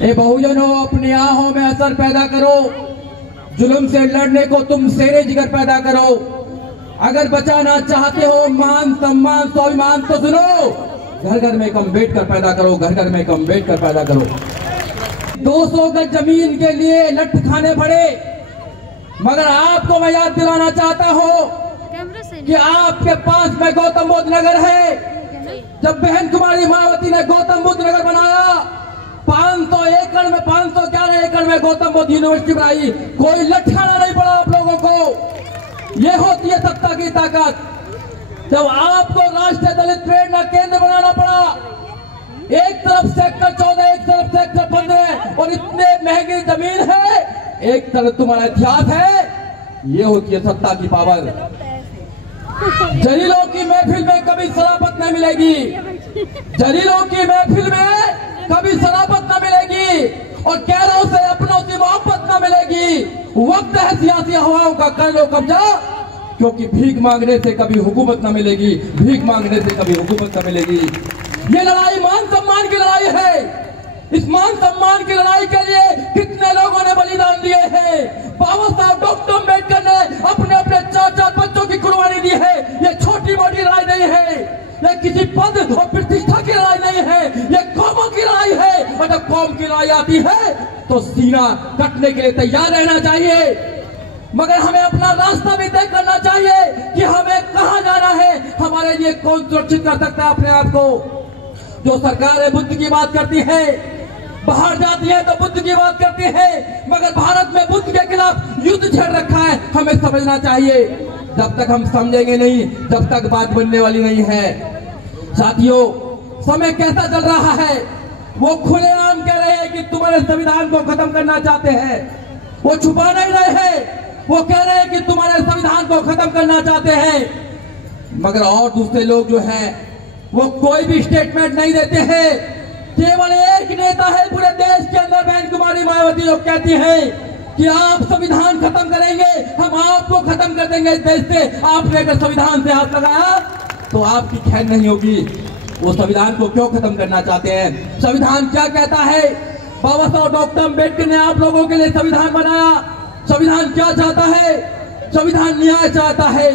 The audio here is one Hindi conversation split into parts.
ए बहुजनों, अपनी आहों में असर पैदा करो। जुल्म से लड़ने को तुम शेरे जिगर पैदा करो। अगर बचाना चाहते हो मान सम्मान स्वाभिमान तो सुनो, घर घर में एक अम्बेडकर पैदा करो, घर घर में एक अम्बेडकर पैदा करो। 200 गज जमीन के लिए लठ खाने पड़े, मगर आपको मैं याद दिलाना चाहता हूं कि आपके पास में गौतम बुद्ध नगर है। जब बहन कुमारी मायावती ने गौतम बुद्ध नगर बनाया, 500 एकड़ में 511 एकड़ में गौतम बुद्ध यूनिवर्सिटी बनाई, कोई लठाना नहीं पड़ा आप लोगों को। ये होती है सत्ता की ताकत। जब आपको राष्ट्रीय दलित प्रेरणा केंद्र बनाना पड़ा, एक तरफ सेक्टर 14, एक तरफ सेक्टर 15 और इतने महंगी जमीन है, एक तरफ तुम्हारा इतिहास है, ये होती है सत्ता की पावर। जलीलों की महफिल में कभी शराफत न मिलेगी, जलीलों की महफिल में कभी शराफत न मिलेगी और गैरों से अपनों की मोहब्बत न मिलेगी। वक्त है सियासी हवाओं का, कर लो कब्जा, क्योंकि भीख मांगने से कभी हुकूमत न मिलेगी, भीख मांगने से कभी हुकूमत न मिलेगी। ये लड़ाई मान सम्मान की लड़ाई है। इस मान सम्मान की लड़ाई के लिए कितने लोगों ने बलिदान दिए हैं। बाबा साहब डॉक्टर अम्बेडकर ने अपने अपने 4-4 बच्चों की कुर्बानी दी है। ये छोटी मोटी लड़ाई नहीं है, ये किसी पद और प्रतिष्ठा की लड़ाई नहीं है, ये कौमों की लड़ाई है। और जब कौम की लड़ाई आती है तो सीना कटने के लिए तैयार रहना चाहिए, मगर हमें अपना रास्ता भी तय करना चाहिए कि हमें कहां जाना है, हमारे लिए कौन सुरक्षित कर सकता है अपने आप को। जो सरकारें बुद्ध की बात करती है, बाहर जाती है तो बुद्ध की बात करती है, मगर भारत में बुद्ध के खिलाफ युद्ध छेड़ रखा है। हमें समझना चाहिए, जब तक हम समझेंगे नहीं, जब तक बात बनने वाली नहीं है। साथियों, समय कैसा चल रहा है, वो खुलेआम कह रहे हैं कि तुम्हारे संविधान को खत्म करना चाहते हैं, वो छुपा नहीं रहे हैं। वो कह रहे हैं कि तुम्हारे संविधान को खत्म करना चाहते हैं, मगर और दूसरे लोग जो हैं वो कोई भी स्टेटमेंट नहीं देते हैं। केवल एक नेता है पूरे देश के अंदर, बहन कुमारी मायावती, जो कहती है कि आप संविधान खत्म करेंगे, हम आपको खत्म कर देंगे इस देश से। आपने अगर संविधान से हाथ लगाया तो आपकी खैर नहीं होगी। वो संविधान को क्यों खत्म करना चाहते हैं? संविधान क्या कहता है? बाबा साहब डॉक्टर अम्बेडकर ने आप लोगों के लिए संविधान बनाया। संविधान क्या चाहता है? संविधान न्याय चाहता है,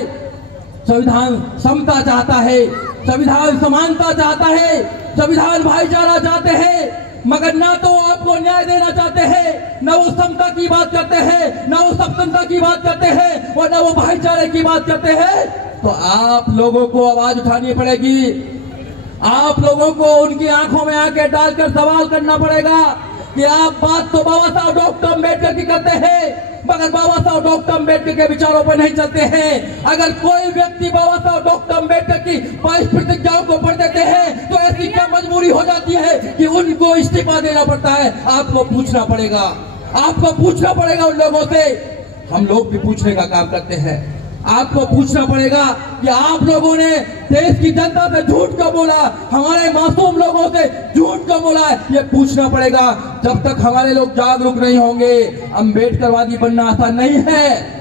संविधान समता चाहता है, संविधान समानता चाहता है, संविधान भाईचारा चाहते हैं। मगर ना तो आपको न्याय देना चाहते हैं, ना वो समता की बात करते हैं, ना वो स्वतंत्रता की बात करते हैं और ना वो भाईचारे की बात करते हैं। तो आप लोगों को आवाज उठानी पड़ेगी, आप लोगों को उनकी आंखों में आंखें डालकर सवाल करना पड़ेगा कि आप बात तो बाबा साहब डॉक्टर अम्बेडकर की करते हैं, मगर बाबा साहब डॉक्टर अम्बेडकर के विचारों पर नहीं चलते हैं। अगर कोई व्यक्ति बाबा साहब डॉक्टर अम्बेडकर की 22 प्रतिज्ञाओं को पढ़ देते हैं तो ऐसी क्या मजबूरी हो जाती है कि उनको इस्तीफा देना पड़ता है? आपको पूछना पड़ेगा, आपको पूछना पड़ेगा उन लोगों से। हम लोग भी पूछने का काम करते हैं। आपको पूछना पड़ेगा कि आप लोगों ने देश की जनता से झूठ क्यों बोला, हमारे मासूम लोगों से झूठ क्यों बोला, ये पूछना पड़ेगा। जब तक हमारे लोग जागरूक नहीं होंगे, अम्बेडकरवादी बनना आसान नहीं है।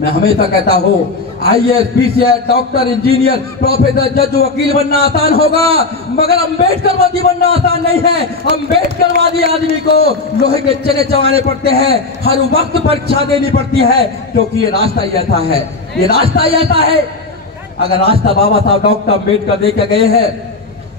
मैं हमेशा कहता हूँ, IAS, PCS, doctor, engineer, professor, जज, वकील बनना आसान होगा, मगर अम्बेडकरवादी बनना आसान नहीं है। अम्बेडकरवादी आदमी को लोहे के चने चबाने पड़ते हैं, हर वक्त परीक्षा देनी पड़ती है, क्योंकि ये रास्ता ही ऐसा है, ये रास्ता ही ऐसा है। अगर रास्ता बाबा साहब डॉक्टर अम्बेडकर देके गए हैं,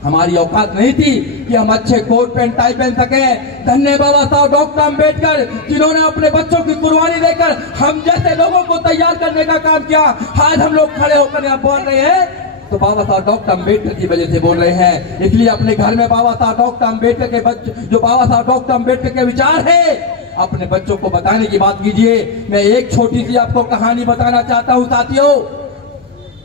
हमारी औकात नहीं थी कि हम अच्छे कोट पैंट टाई पहन सके। धन्य बाबा साहब डॉक्टर अम्बेडकर, जिन्होंने अपने बच्चों की कुर्बानी देकर हम जैसे लोगों को तैयार करने का काम किया। आज हम लोग खड़े होकर यहाँ बोल रहे हैं तो बाबा साहब डॉक्टर अम्बेडकर की वजह से बोल रहे हैं। इसलिए अपने घर में बाबा साहब डॉक्टर अम्बेडकर के बच्चे, जो बाबा साहब डॉक्टर अम्बेडकर के विचार है, अपने बच्चों को बताने की बात कीजिए। मैं एक छोटी सी आपको कहानी बताना चाहता हूँ साथियों।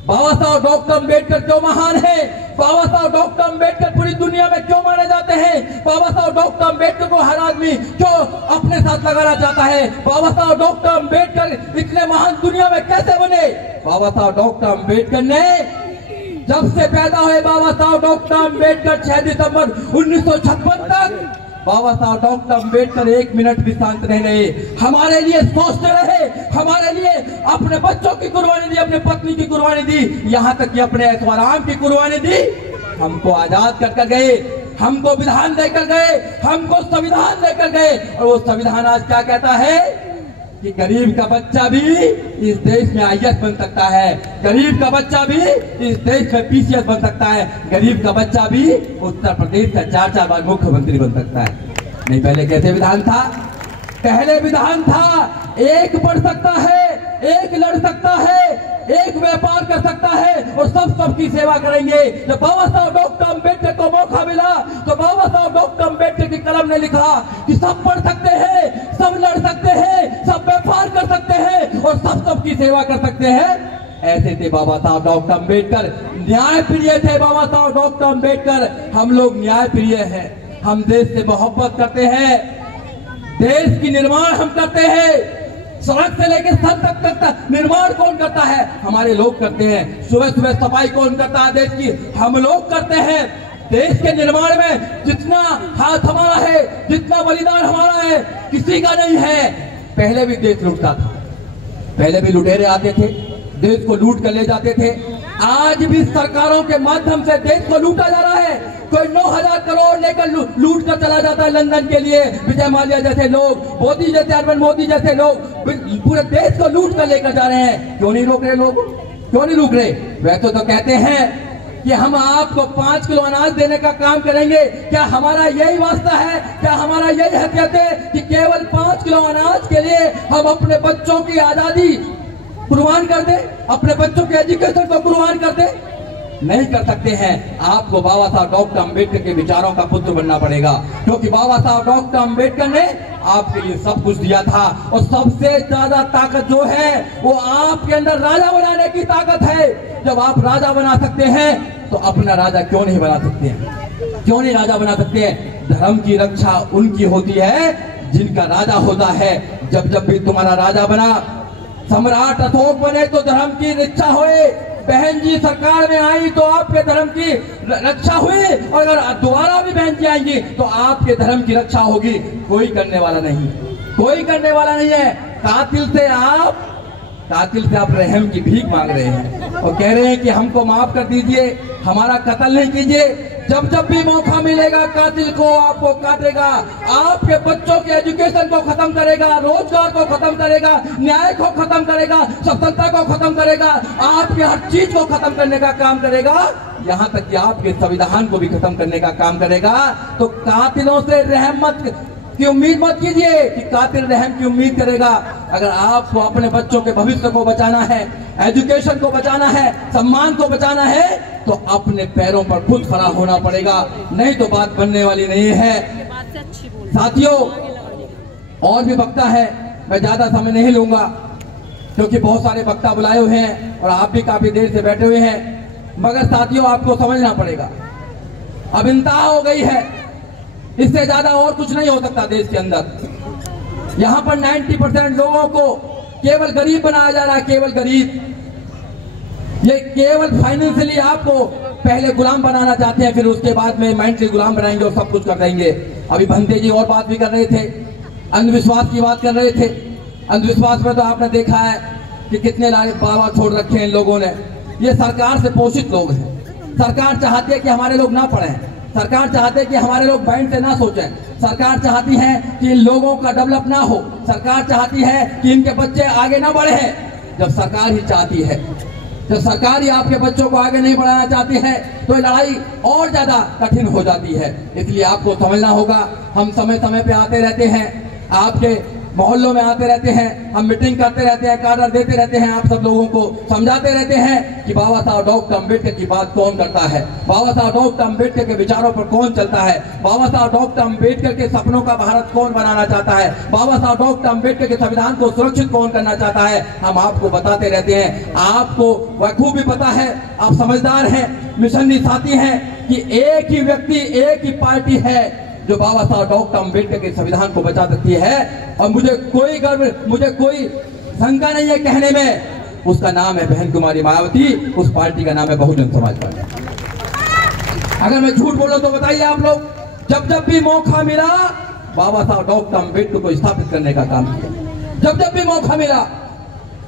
बाबा साहब डॉक्टर अम्बेडकर क्यों महान है? बाबा साहब डॉक्टर अम्बेडकर पूरी दुनिया में क्यों माने जाते हैं? बाबा साहब डॉक्टर अम्बेडकर को हर आदमी क्यों अपने साथ लगाना चाहता है? बाबा साहब डॉक्टर अम्बेडकर इतने महान दुनिया में कैसे बने? बाबा साहब डॉक्टर अम्बेडकर ने, जब से पैदा हुए बाबा साहब डॉक्टर अम्बेडकर 6 दिसंबर 1956 तक, बाबा साहब डॉक्टर अम्बेडकर एक मिनट भी शांत नहीं रहे। हमारे लिए सोचते रहे, हमारे लिए अपने बच्चों की कुर्बानी दी, अपनी पत्नी की कुर्बानी दी, यहाँ तक कि अपने ऐशो आराम की कुर्बानी दी। हमको आजाद कर गए। हमको विधान देकर गए, हमको संविधान देकर गए, और वो संविधान आज क्या कहता है कि गरीब का बच्चा भी इस देश में आईएएस बन सकता है, गरीब का बच्चा भी इस देश में पीसीएस बन सकता है, गरीब का बच्चा भी उत्तर प्रदेश का 4-4 बार मुख्यमंत्री बन सकता है। नहीं, पहले कैसे विधान था? पहले विधान था एक पढ़ सकता है, एक लड़ सकता है, एक व्यापार कर सकता है, और सब सबकी सेवा करेंगे। जब बाबा साहब डॉक्टर अम्बेडकर को मौका मिला तो बाबा साहब डॉक्टर अम्बेडकर की कलम ने लिखा कि सब पढ़ सकते हैं, सब लड़ सकते हैं, सब व्यापार कर सकते हैं, और सब सबकी सेवा कर सकते हैं। ऐसे थे बाबा साहब डॉक्टर अम्बेडकर, न्याय प्रिय थे बाबा साहब डॉक्टर अम्बेडकर। हम लोग न्याय प्रिय हैं, हम देश से मोहब्बत करते हैं, देश की निर्माण हम करते हैं। सड़क से लेकर सर तक करता निर्माण कौन करता है? हमारे लोग करते हैं। सुबह सुबह सफाई कौन करता है देश की? हम लोग करते हैं। देश के निर्माण में जितना हाथ हमारा है, जितना बलिदान हमारा है, किसी का नहीं है। पहले भी देश लूटता था, पहले भी लुटेरे आते थे, देश को लूट कर ले जाते थे। आज भी सरकारों के माध्यम से देश को लूटा जा रहा है। कोई 9,000 करोड़ लेकर लूट कर चला जाता है लंदन के लिए, विजय माल्या जैसे लोग, मोदी जैसे, अरविंद मोदी जैसे लोग पूरे देश को लूट कर लेकर जा रहे हैं। क्यों नहीं रोक रहे लोग? क्यों नहीं रुक रहे? वैसे तो कहते हैं कि हम आपको 5 किलो अनाज देने का काम करेंगे। क्या हमारा यही वास्ता है? क्या हमारा यही हैसियत है कि केवल 5 किलो अनाज के लिए हम अपने बच्चों की आजादी कुर्बान कर दे, अपने बच्चों के एजुकेशन को कुर्बान कर दे? नहीं कर सकते हैं। आपको बाबा साहब डॉक्टर अम्बेडकर के विचारों का पुत्र बनना पड़ेगा, क्योंकि बाबा साहब डॉक्टर अम्बेडकर ने आपके लिए सब कुछ दिया था, और सबसे ज्यादा ताकत जो है वो आपके अंदर राजा बनाने की ताकत है। जब आप राजा बना सकते हैं तो अपना राजा क्यों नहीं बना सकते हैं? क्यों नहीं राजा बना सकते हैं? धर्म की रक्षा उनकी होती है जिनका राजा होता है। जब भी तुम्हारा राजा बना, सम्राट अशोक बने तो धर्म की रक्षा हुई, बहन जी सरकार में आई तो आपके धर्म की रक्षा हुई, और अगर दोबारा भी बहन जी आएंगी तो आपके धर्म की रक्षा होगी। कोई करने वाला नहीं, कोई करने वाला नहीं है। कातिल से आप रहम की भीख मांग रहे हैं और कह रहे हैं कि हमको माफ कर दीजिए, हमारा कत्ल नहीं कीजिए। जब भी मौका मिलेगा कातिल को आपको काटेगा, आपके बच्चों के एजुकेशन को खत्म करेगा, रोजगार को खत्म करेगा, न्याय को खत्म करेगा, स्वतंत्रता को खत्म करेगा, आपके हर चीज को खत्म करने का काम करेगा, यहाँ तक कि आपके संविधान को भी खत्म करने का काम करेगा। तो कातिलों से रहमत की उम्मीद मत कीजिए कि कातिल रहम की उम्मीद करेगा। अगर आपको अपने बच्चों के भविष्य को बचाना है, एजुकेशन को बचाना है, सम्मान को बचाना है, तो अपने पैरों पर खुद खड़ा होना पड़ेगा, नहीं तो बात बनने वाली नहीं है। साथियों, और भी वक्ता है, मैं ज्यादा समय नहीं लूंगा क्योंकि बहुत सारे वक्ता बुलाए हुए हैं और आप भी काफी देर से बैठे हुए हैं। मगर साथियों, आपको समझना पड़ेगा, अब इंतहा हो गई है, इससे ज्यादा और कुछ नहीं हो सकता देश के अंदर। यहाँ पर 90% लोगों को केवल गरीब बनाया जा रहा है, केवल गरीब। ये केवल फाइनेंशियली आपको पहले गुलाम बनाना चाहते हैं, फिर उसके बाद में मेंटली गुलाम बनाएंगे और सब कुछ कर देंगे। अभी भंते जी और बात भी कर रहे थे, अंधविश्वास की बात कर रहे थे। अंधविश्वास में तो आपने देखा है कि कितने लारे बाबा छोड़ रखे हैं इन लोगों ने। ये सरकार से पोषित लोग हैं। सरकार चाहती है कि हमारे लोग ना पढ़ें, सरकार चाहती है कि हमारे लोग माइंड से ना सोचें, सरकार चाहती है कि इन लोगों का डेवलप ना हो, सरकार चाहती है कि इनके बच्चे आगे ना बढ़े। जब सरकार ही चाहती है, जब सरकार ही आपके बच्चों को आगे नहीं बढ़ाना चाहती है, तो ये लड़ाई और ज्यादा कठिन हो जाती है। इसलिए आपको समझना होगा, हम समय समय पे आते रहते हैं, आपके मोहल्लों में आते रहते हैं, हम मीटिंग करते रहते हैं, कार्डर देते रहते हैं, आप सब लोगों को समझाते रहते हैं कि बाबा साहब डॉक्टर अम्बेडकर की बात कौन करता है, बाबा साहब डॉक्टर अम्बेडकर के विचारों पर कौन चलता है, बाबा साहब डॉक्टर अम्बेडकर के सपनों का भारत कौन बनाना चाहता है, बाबा साहब डॉक्टर अम्बेडकर के संविधान को सुरक्षित कौन करना चाहता है। हम आपको बताते रहते हैं, आपको बखूबी पता है, आप समझदार हैं, मिशनरी साथी हैं कि एक ही व्यक्ति, एक ही पार्टी है जो बाबा साहब डॉक्टर अम्बेडकर के संविधान को बचा सकती है। और मुझे कोई गर्व, मुझे कोई शंका नहीं है कहने में, उसका नाम है बहन कुमारी मायावती, उस पार्टी का नाम है बहुजन समाज पार्टी। अगर मैं झूठ बोलूं तो बताइए आप लोग, जब भी मौका मिला बाबा साहब डॉक्टर अम्बेडकर को स्थापित करने का काम किया, जब भी मौका मिला।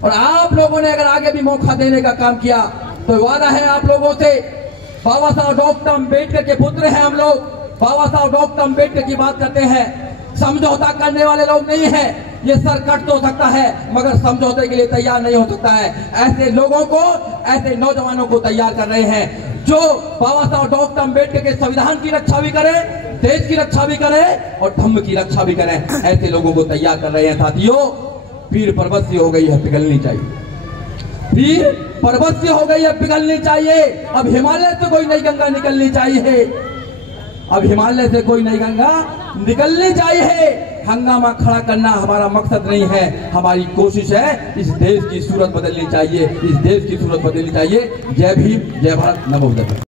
और आप लोगों ने अगर आगे भी मौका देने का काम किया तो वादा है आप लोगों से, बाबा साहब डॉक्टर अम्बेडकर के पुत्र हैं हम लोग, बाबा साहब डॉक्टर अम्बेडकर की बात करते हैं। समझौता करने वाले लोग नहीं है। ये सर कट तो सकता है मगर समझौते के लिए तैयार नहीं हो सकता है। ऐसे लोगों को, ऐसे नौजवानों को तैयार कर रहे हैं जो बाबा साहब डॉक्टर अम्बेडकर के संविधान की रक्षा भी करे, देश की रक्षा भी करे और धम्म की रक्षा भी करे। ऐसे लोगों को तैयार कर रहे हैं। साथियों, पीर पर्वत सी हो गई है, पिघलनी चाहिए। पीर पर्वत सी हो गई है, पिघलनी चाहिए। अब हिमालय से कोई नई गंगा निकलनी चाहिए। अब हिमालय से कोई नई गंगा निकलनी चाहिए। हंगामा खड़ा करना हमारा मकसद नहीं है। हमारी कोशिश है इस देश की सूरत बदलनी चाहिए, इस देश की सूरत बदलनी चाहिए। जय भीम, जय भारत, नमो बुद्धाय।